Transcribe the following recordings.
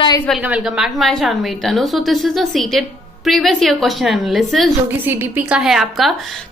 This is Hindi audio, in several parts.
guys, welcome back to my channel Tanu. So this is the seated previous year question analysis जो कि सीटीपी का है आपका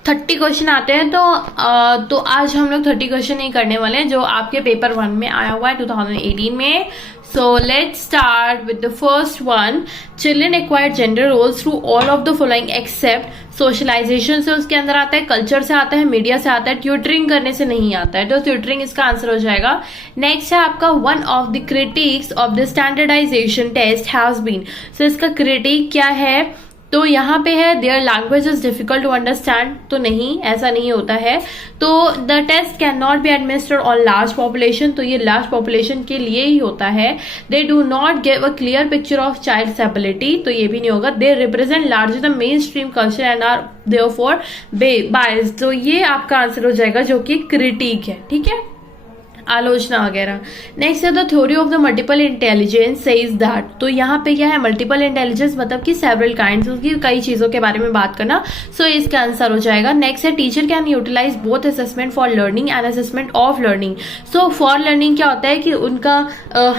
30 क्वेश्चन आते हैं। तो आज हम लोग 30 क्वेश्चन नहीं करने वाले हैं जो आपके पेपर 1 में आया हुआ है 2018 में। So let's start with the first one. Children acquire gender roles through all of the following except socialisation से उसके अंदर आता है, कल्चर से आता है, मीडिया से आता है, ट्यूटरिंग करने से नहीं आता है। तो ट्यूटरिंग इसका आंसर हो जाएगा। नेक्स्ट है आपका one of the critics of the standardisation test has been. So इसका क्रिटिक क्या है? तो यहाँ पे है their language is difficult to understand. तो नहीं, ऐसा नहीं होता है। तो the test can not be administered on large population. तो ये लार्ज पॉपुलेशन के लिए ही होता है। They do not give a clear picture of child's ability. तो ये भी नहीं होगा। They represent larger the mainstream culture and are therefore biased. तो ये आपका आंसर हो जाएगा जो कि क्रिटिक है, ठीक है, आलोचना वगैरह। नेक्स्ट है the theory of the multiple intelligence says that. तो यहाँ पे क्या है? मल्टीपल इंटेलिजेंस मतलब कि सेवरल काइंड्स, उसकी कई चीजों के बारे में बात करना। सो इसका आंसर हो जाएगा। नेक्स्ट है teacher can utilise both assessment for learning and assessment of learning. So for learning क्या होता है कि उनका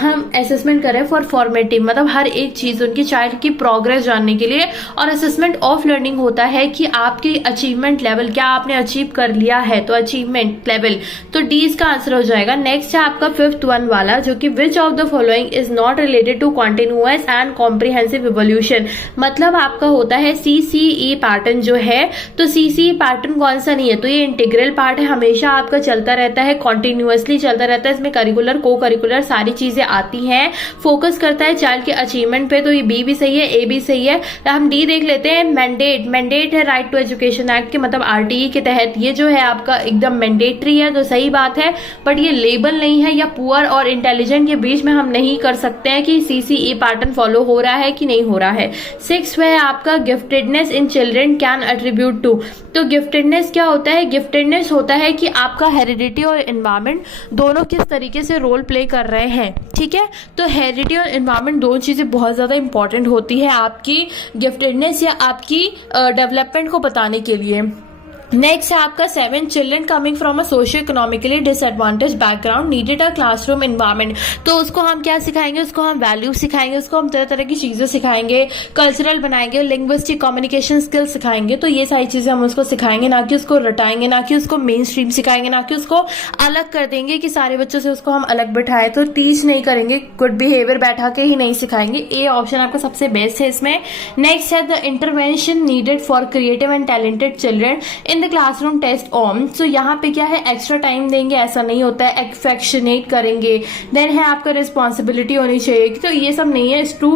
हम असेसमेंट करें फॉर फॉर्मेटिव, मतलब हर एक चीज उनकी चाइल्ड की प्रोग्रेस जानने के लिए। और असेसमेंट ऑफ लर्निंग होता है कि आपकी अचीवमेंट लेवल, क्या आपने अचीव कर लिया है, तो अचीवमेंट लेवल। तो डी इसका आंसर हो जाएगा। नेक्स्ट है आपका फिफ्थ वन वाला जो कि which of the following is not related to continuous and comprehensive evaluation. मतलब आपका होता है सीसीई पैटर्न जो है। तो सीसीई पैटर्न कौन सा नहीं है? तो ये इंटीग्रल पार्ट है, हमेशा आपका चलता रहता है, कॉन्टिन्यूअसली चलता रहता है। इसमें करिकुलर को करिकुलर सारी चीजें आती हैं। फोकस करता है चाइल्ड के अचीवमेंट पे। तो ये बी भी सही है, ए भी सही है। तो हम डी देख लेते हैं। मैंडेट है राइट टू एजुकेशन एक्ट के, मतलब आरटीई के तहत ये जो है आपका एकदम मैंडेटरी है। तो सही बात है, बट ये लेबल नहीं है, या पुअर और इंटेलिजेंट के बीच में हम नहीं कर सकते हैं कि सीसीई पैटर्न फॉलो हो रहा है कि नहीं हो रहा है। सिक्स है आपका giftedness in children can attribute to. तो गिफ्टेडनेस क्या होता है? गिफ्टेडनेस होता है कि आपका हेरिडिटी और एनवायरमेंट दोनों किस तरीके से रोल प्ले कर रहे हैं, ठीक है। तो हेरिडिटी और एनवायरमेंट दोनों चीजें बहुत ज्यादा इंपॉर्टेंट होती है आपकी गिफ्टेडनेस या आपकी डेवलपमेंट को बताने के लिए। नेक्स्ट है आपका 7 children coming from a socio economically disadvantage background needed a classroom environment. तो उसको हम क्या सिखाएंगे? उसको हम वैल्यू सिखाएंगे, उसको हम तरह तरह की चीजें सिखाएंगे, कल्चरल बनाएंगे, लिंग्विस्टिक कम्युनिकेशन स्किल सिखाएंगे। तो ये सारी चीजें हम उसको सिखाएंगे, ना कि उसको रटाएंगे, ना कि उसको मेन स्ट्रीम सिखाएंगे, ना कि उसको अलग कर देंगे कि सारे बच्चों से उसको हम अलग बैठाए। तो टीच नहीं करेंगे, गुड बिहेवियर बैठा के ही नहीं सिखाएंगे। ए ऑप्शन आपका सबसे बेस्ट है इसमें। नेक्स्ट है the intervention needed for creative and talented children in the classroom test on. So यहाँ पे क्या है? एक्स्ट्रा टाइम देंगे, ऐसा नहीं होता है, एफेक्शनेट करेंगे। देन है आपका रिस्पॉन्सिबिलिटी होनी चाहिए। तो ये सब नहीं है। To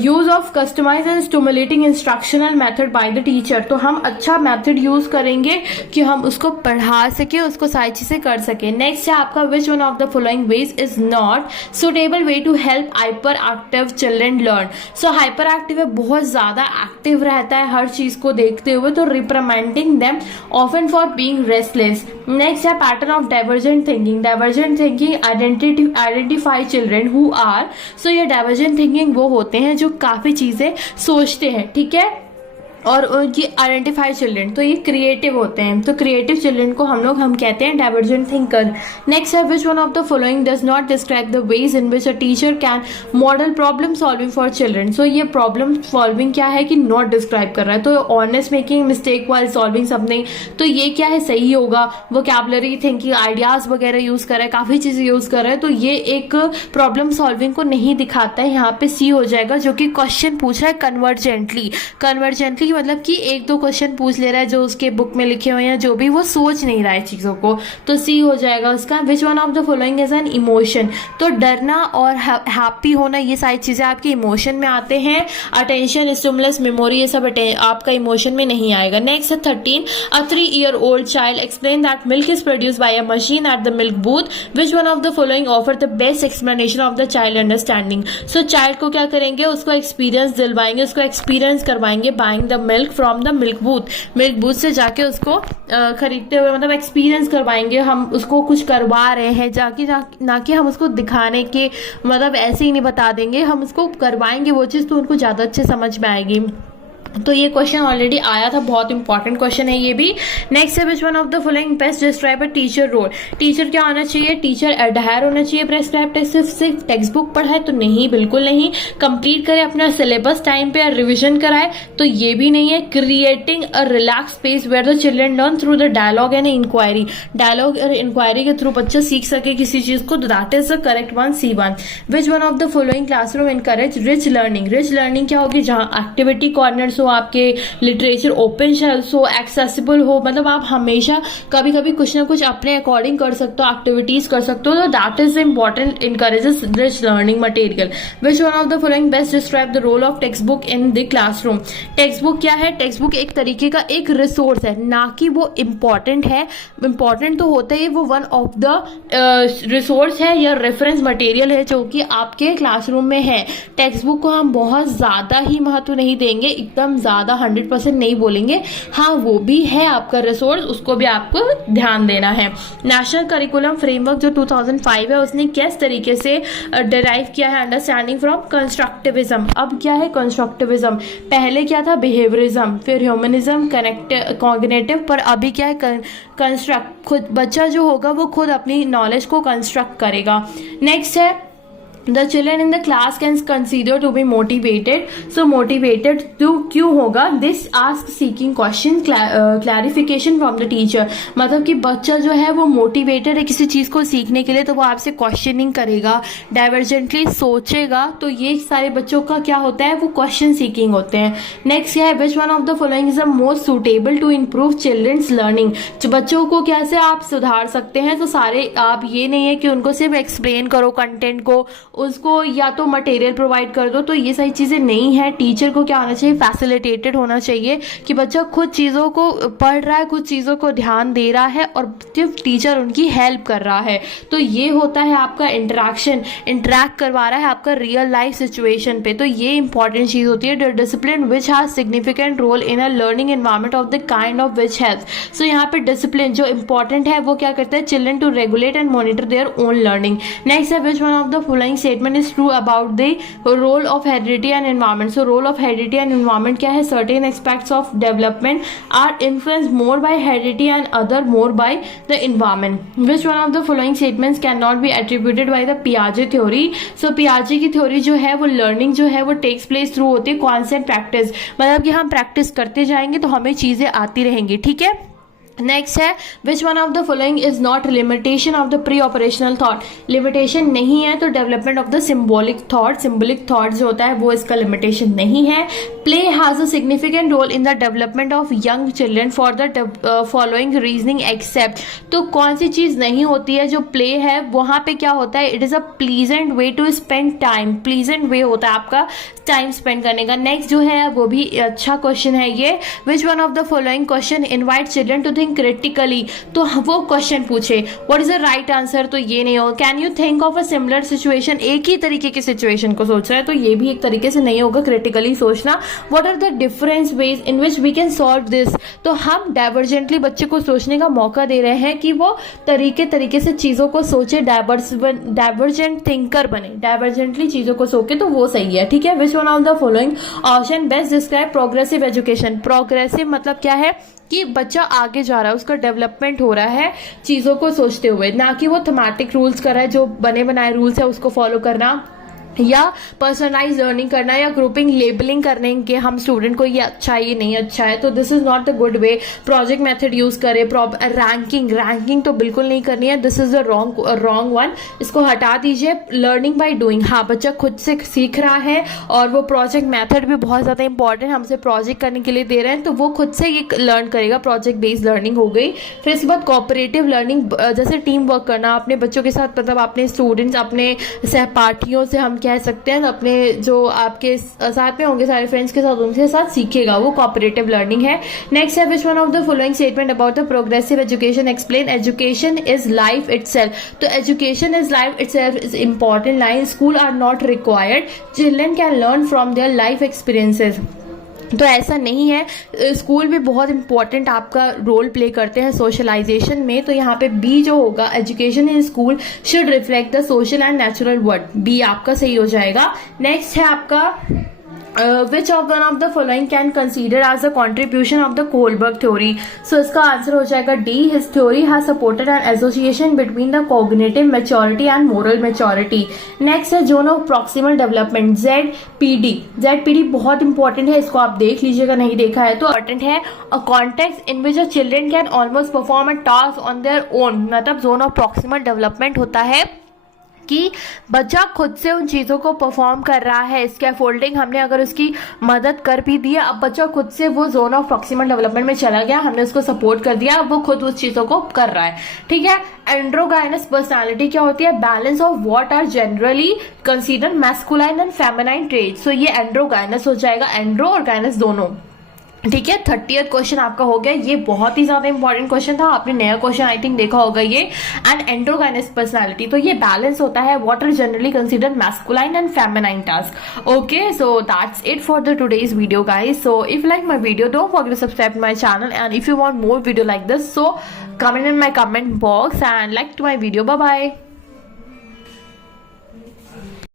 use of customise and stimulating instructional method by the teacher. तो हम अच्छा मेथड यूज करेंगे कि हम उसको पढ़ा सके, उसको सारी चीजें कर सके। नेक्स्ट है आपका which one of the following ways is not suitable way to help hyperactive children learn. So hyperactive है, बहुत ज्यादा एक्टिव रहता है हर चीज को देखते हुए। तो रिप्रिमेंडिंग them often for being restless. Next है pattern of divergent thinking. Divergent thinking identify children who are, so ये divergent thinking वो होते हैं जो काफी चीजें सोचते हैं, ठीक है, और उनकी आइडेंटिफाई चिल्ड्रन, तो ये क्रिएटिव होते हैं। तो क्रिएटिव चिल्ड्रन को हम कहते हैं डाइवर्जेंट थिंकर। नेक्स्ट है which one of the following does not describe the ways in which a teacher can model problem solving for children. So ये प्रॉब्लम सॉल्विंग क्या है कि नॉट डिस्क्राइब कर रहा है। तो honest making, mistake while solving something, तो ये क्या है? सही होगा। वोकैबुलरी, थिंकिंग, आइडियाज वगैरह यूज कर रहा है, काफी चीजें यूज कर रहा है। तो ये एक प्रॉब्लम सॉल्विंग को नहीं दिखाता है। यहाँ पे सी हो जाएगा जो कि क्वेश्चन पूछ रहा है कन्वर्जेंटली मतलब कि एक दो क्वेश्चन पूछ ले रहा है जो उसके बुक में लिखे हुए हैं, जो भी वो सोच नहीं रहा है चीजों को। तो सी हो जाएगा उसका। विच one of the following is an emotion. तो डरना और हैप्पी होना, ये सारी चीजें आपके इमोशन में आते हैं। अटेंशन, स्टिमुलस, मेमोरी, ये सब आपका इमोशन में नहीं आएगा। नेक्स्ट है 13 अ 3-year-old child explain that milk is produce by a machine at the milk booth. Which one of the following offer the best explanation of the child understanding. So child को क्या करेंगे? उसको एक्सपीरियंस दिलवाएंगे, उसको एक्सपीरियंस करवाएंगे buying the milk from the milk booth से जाके उसको खरीदते हुए, मतलब एक्सपीरियंस करवाएंगे। हम उसको कुछ करवा रहे हैं जाके ना कि हम उसको दिखाने के, मतलब ऐसे ही नहीं बता देंगे, हम उसको करवाएंगे वो चीज, तो उनको ज्यादा अच्छे समझ में आएगी। तो ये क्वेश्चन ऑलरेडी आया था, बहुत इंपॉर्टेंट क्वेश्चन है ये भी। नेक्स्ट है, which one of the following best describe a teacher role. Teacher क्या होना चाहिए, टीचर एडहायर होना चाहिए प्रेस्क्राइब टेक्स्ट। सिर्फ टेक्स्ट बुक पढ़ाए तो नहीं, बिल्कुल नहीं। कंप्लीट करे अपना सिलेबस टाइम पे, रिविजन कराए तो ये भी नहीं है। Creating a relax space where the children learn through the dialogue and inquiry. Dialogue और इंक्वायरी के थ्रू बच्चा सीख सके किसी चीज को, that is the correct one, C1। Which one of the following classroom encourage rich learning. Rich learning क्या होगी, जहां एक्टिविटी कॉर्नर्स हो, आपके लिटरेचर ओपन शेल्फ हो, एक्सेसिबल हो, मतलब आप हमेशा कभी कभी कुछ ना कुछ अपने अकॉर्डिंग कर सकते हो, एक्टिविटीज कर सकते हो, तो that is important, encourages rich learning material. Which one of the following best describe the role of textbook in the classroom. Textbook क्या है, टेक्स्ट बुक एक तरीके का एक रिसोर्स है, ना कि वो इम्पॉर्टेंट है। इम्पॉर्टेंट तो होता है, वो वन ऑफ द रिसोर्स है या रेफरेंस मटेरियल है जो कि आपके क्लासरूम में है। टेक्स्ट बुक को हम बहुत ज्यादा ही महत्व नहीं देंगे, एकदम ज्यादा 100% नहीं बोलेंगे, हाँ वो भी है आपका रिसोर्स, उसको भी आपको ध्यान देना है। नेशनल करिकुलम फ्रेमवर्क जो 2005 है, उसने किस तरीके से डिराइव किया है, अंडरस्टैंडिंग फ्रॉम कंस्ट्रक्टिविज्म। अब क्या है कंस्ट्रक्टिविज्म, पहले क्या था बिहेवियरिज्म, फिर ह्यूमनिज्म, कॉग्निटिव, पर अभी क्या है कंस्ट्रक्ट। खुद बच्चा जो होगा वो खुद अपनी नॉलेज को कंस्ट्रक्ट करेगा। नेक्स्ट है, The children in the class can consider to be motivated. So motivated to क्यों होगा, this ask seeking question, clarification from the teacher। मतलब कि बच्चा जो है वो मोटिवेटेड है किसी चीज को सीखने के लिए, तो वो आपसे क्वेश्चनिंग करेगा, डाइवर्जेंटली सोचेगा, तो ये सारे बच्चों का क्या होता है, वो क्वेश्चन सीकिंग होते हैं। नेक्स्ट है, which one of the following is the most suitable to improve children's learning. बच्चों को कैसे आप सुधार सकते हैं, तो सारे आप ये नहीं है कि उनको सिर्फ एक्सप्लेन करो कंटेंट को, उसको या तो मटेरियल प्रोवाइड कर दो, तो ये सारी चीजें नहीं है। टीचर को क्या होना चाहिए, फैसिलिटेटेड होना चाहिए कि बच्चा खुद चीजों को पढ़ रहा है, कुछ चीजों को ध्यान दे रहा है और सिर्फ टीचर उनकी हेल्प कर रहा है। तो ये होता है आपका इंटरेक्शन, इंटरेक्ट करवा रहा है आपका रियल लाइफ सिचुएशन पे, तो ये इंपॉर्टेंट चीज होती है। Discipline which has significant role in a learning environment of the kind of which helps. So यहाँ पे डिसिप्लिन जो इंपॉर्टेंट है वो क्या करता है, children to regulate and monitor their own learning. Next है, which one of the following statement is true about the role of heredity and environment। So role of heredity and environment क्या है, certain aspects of development are influenced more by heredity and other more by the environment। Which one of the following statements cannot be attributed by the Piaget theory। So Piaget की थ्योरी जो है वो learning जो है वो takes place through होती है constant practice, मतलब कि हम प्रैक्टिस करते जाएंगे तो हमें चीजें आती रहेंगी, ठीक है। नेक्स्ट है, which one of the following is not limitation of the preoperational thought. Limitation नहीं है तो development of the symbolic thought, symbolic thought जो होता है वो इसका लिमिटेशन नहीं है। Play has a significant role in the development of young children for the following reasoning except. तो कौन सी चीज नहीं होती है, जो प्ले है वहां पे क्या होता है, it is a pleasant way to spend time, pleasant way होता है आपका टाइम स्पेंड करने का। नेक्स्ट जो है वो भी अच्छा क्वेश्चन है ये, which one of the following question invite children to think critically. तो वो क्वेश्चन पूछे what is the right answer, तो ये नहीं होगा। Can you think of a similar situation, एक ही तरीके की सिचुएशन को सोच रहा है, तो ये भी एक तरीके से नहीं होगा क्रिटिकली सोचना। What are the different ways in which we can solve this, तो हम डाइवर्जेंटली बच्चे को सोचने का मौका दे रहे हैं कि वो तरीके से चीजों को सोचे, डाइवर्जेंट थिंकर बने, डाइवर्जेंटली चीजों को सोचे, तो वो सही है, ठीक है। Which one of the following option best describe progressive education. Progressive मतलब क्या है कि बच्चा आगे जा रहा है, उसका डेवलपमेंट हो रहा है चीजों को सोचते हुए, ना कि वो थीमेटिक रूल्स कर रहा है, जो बने बनाए रूल्स है उसको फॉलो करना, या पर्सनलाइज लर्निंग करना, या ग्रुपिंग लेबलिंग करने के हम स्टूडेंट को ये अच्छा है ये नहीं अच्छा है, तो this is not the good way. Project method use करें, रैंकिंग तो बिल्कुल नहीं करनी है, this is the wrong one, इसको हटा दीजिए। लर्निंग बाय डूइंग, हाँ बच्चा खुद से सीख रहा है, और वो प्रोजेक्ट मेथड भी बहुत ज्यादा इंपॉर्टेंट, हमसे प्रोजेक्ट करने के लिए दे रहे हैं तो वो खुद से ये लर्न करेगा, प्रोजेक्ट बेस्ड लर्निंग हो गई। फिर इसके बाद कोऑपरेटिव लर्निंग, जैसे टीम वर्क करना अपने बच्चों के साथ, मतलब अपने स्टूडेंट्स, अपने सहपाठियों से हम कह सकते हैं, अपने जो आपके साथ में होंगे सारे फ्रेंड्स के साथ, उनके साथ सीखेगा, वो कोऑपरेटिव लर्निंग है। नेक्स्ट है, which one of the following statement about the progressive education explain education is life itself. तो education is life itself is important line, school are not required, children can learn from their life experiences. तो ऐसा नहीं है, स्कूल भी बहुत इंपॉर्टेंट आपका रोल प्ले करते हैं सोशलाइजेशन में, तो यहाँ पे बी जो होगा, education in school should reflect the social and natural world, B आपका सही हो जाएगा। नेक्स्ट है आपका which of one of the following can consider as a contribution of the Kohlberg theory? So इसका आंसर हो जाएगा D. His theory has supported an association between the cognitive maturity and moral maturity. Next है zone of proximal development, ZPD. ZPD बहुत इंपॉर्टेंट है, इसको आप देख लीजिएगा, नहीं देखा है तो इम्पोर्टेंट है. A context in which a children can almost perform a task on their own. मतलब zone of proximal development होता है कि बच्चा खुद से उन चीज़ों को परफॉर्म कर रहा है. स्कैफोल्डिंग हमने अगर उसकी मदद कर भी दी, अब बच्चा खुद से वो जोन ऑफ प्रॉक्सिमल डेवलपमेंट में चला गया, हमने उसको सपोर्ट कर दिया, अब वो खुद उस चीज़ों को कर रहा है. ठीक है. एंड्रोगाइनस पर्सनालिटी क्या होती है? Balance of what are generally consider masculine and feminine trait. So ये एंड्रोगाइनस हो जाएगा, एंड्रो और गाइनस दोनों. ठीक है. 30th क्वेश्चन आपका हो गया. ये बहुत ही ज्यादा इंपॉर्टेंट क्वेश्चन था, आपने नया क्वेश्चन आई थिंक देखा होगा ये. एंड एंड्रोगाइनस पर्सनालिटी, तो ये बैलेंस होता है what are generally consider masculine and feminine task. Okay, so that's it for the today's video guys. So if you like my video, don't forget to subscribe my channel, and if you want more video like this, so comment in my comment box and like to my video. Bye bye.